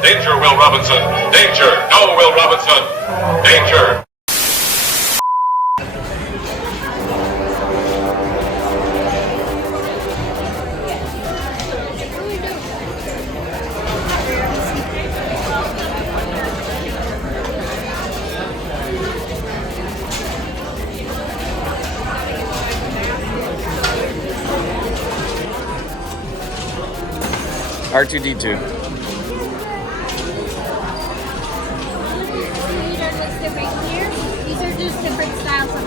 Danger, Will Robinson! Danger! No, Will Robinson! Danger! R2-D2. These are just different styles of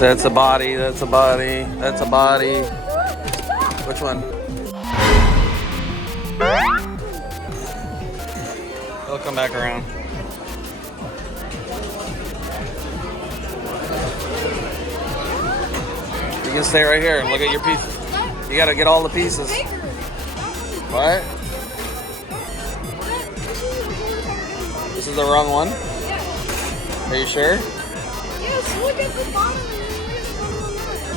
That's a body, that's a body, that's a body. Which one? It'll come back around. You can stay right here and look at your pieces. You gotta get all the pieces. What? This is the wrong one? Are you sure? Yes, look at the bottom.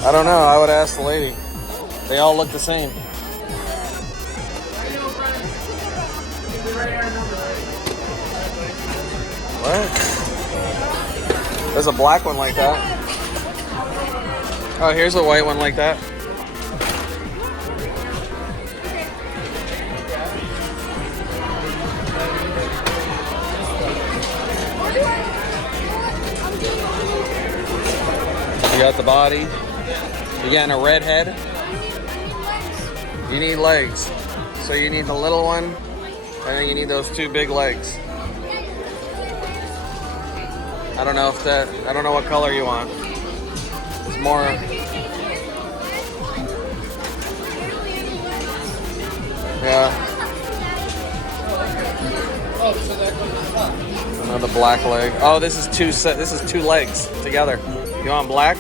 I don't know. I would ask the lady. They all look the same. What? There's a black one like that. Oh, here's a white one like that. You got the body. You getting a red head? You need legs. So you need the little one, and then you need those two big legs. I don't know if that, I don't know what color you want. It's more. Yeah. Another black leg. Oh, this is two legs together. You want black?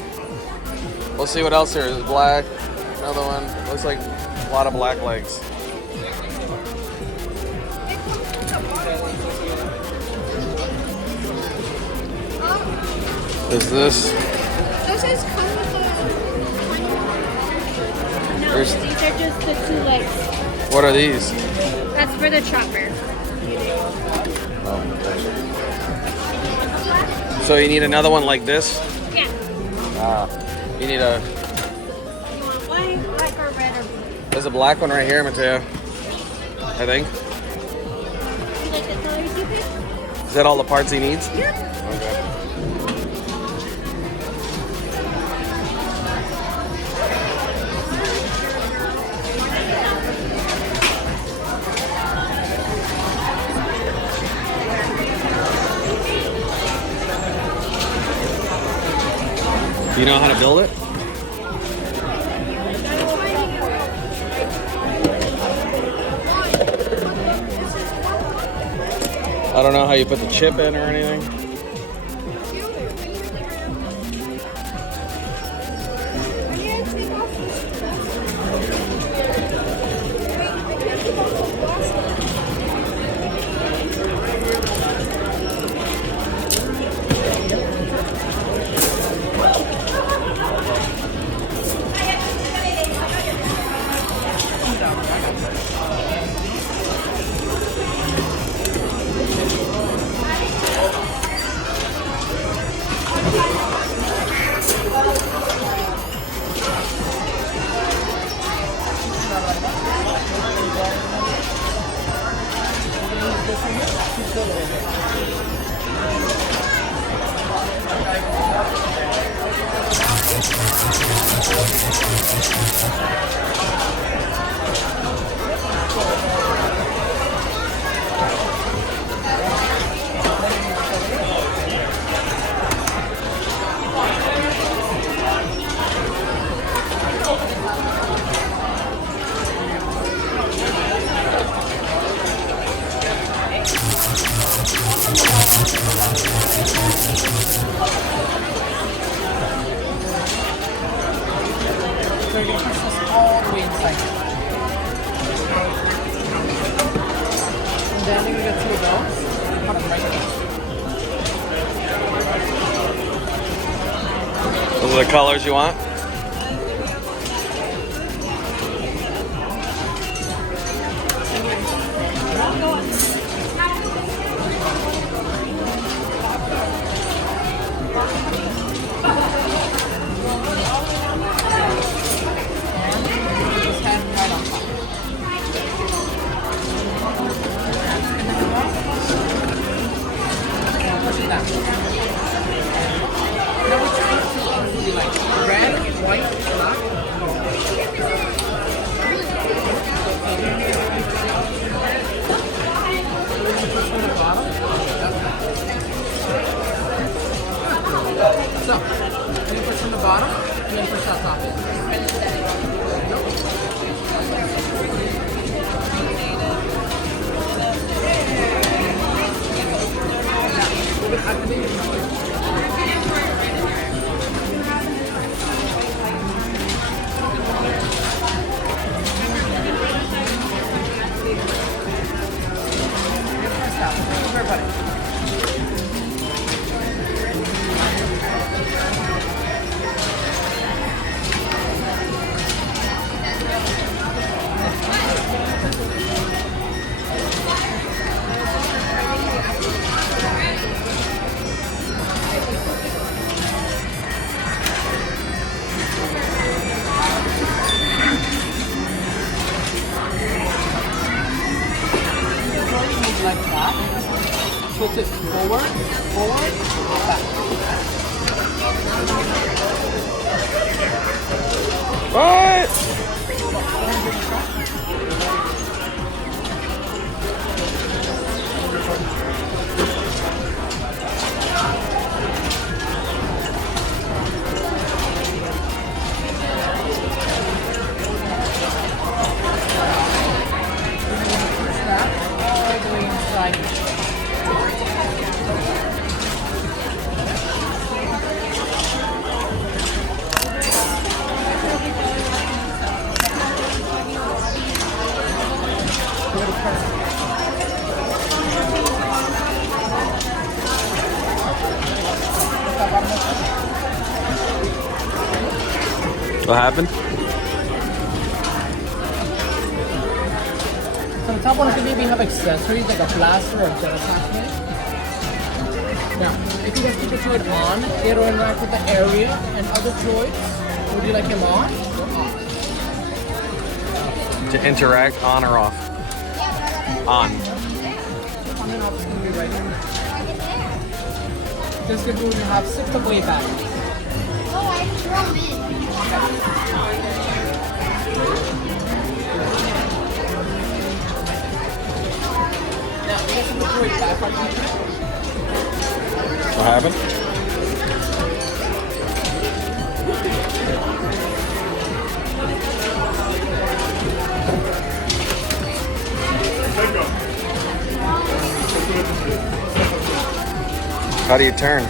We'll see what else there is. Black. Another one. Looks like a lot of black legs. Is this? Those guys come with a... No, these are just the two legs. What are these? That's for the chopper. So you need another one like this? Yeah. You need a... You want white, black, or red, or blue? There's a black one right here, Mateo. I think. You like the colors you pick? Is that all the parts he needs? Yeah. Okay. You know how to build it? I don't know how you put the chip in or anything. All the way inside. And then we got two adults. Put them right there. Those are the colors you want? Forward, back. What? All the way inside. What happened? So the top one can maybe have accessories like a blaster or a jet attachment. Now, if you just keep the droid on, it'll interact with the area and other droids. Would you like him on or off? To interact, on or off? On. On and off is going to be right here. This good will have 6 away batteries. Oh, I throw him in. Now, we got some droid back on you. What happened? How do you turn?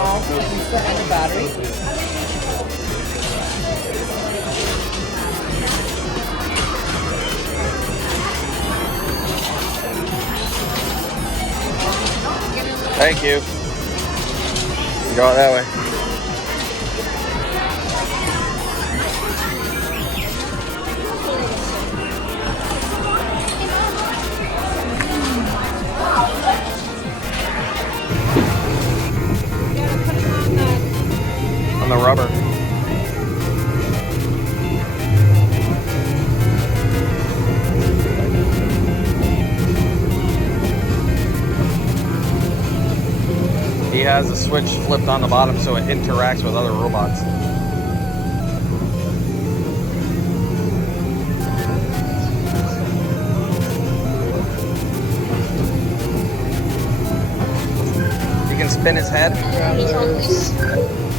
Off, reset and the battery. Thank you. Go out that way. On the rubber. He has a switch flipped on the bottom so it interacts with other robots. You can spin his head. He's on this.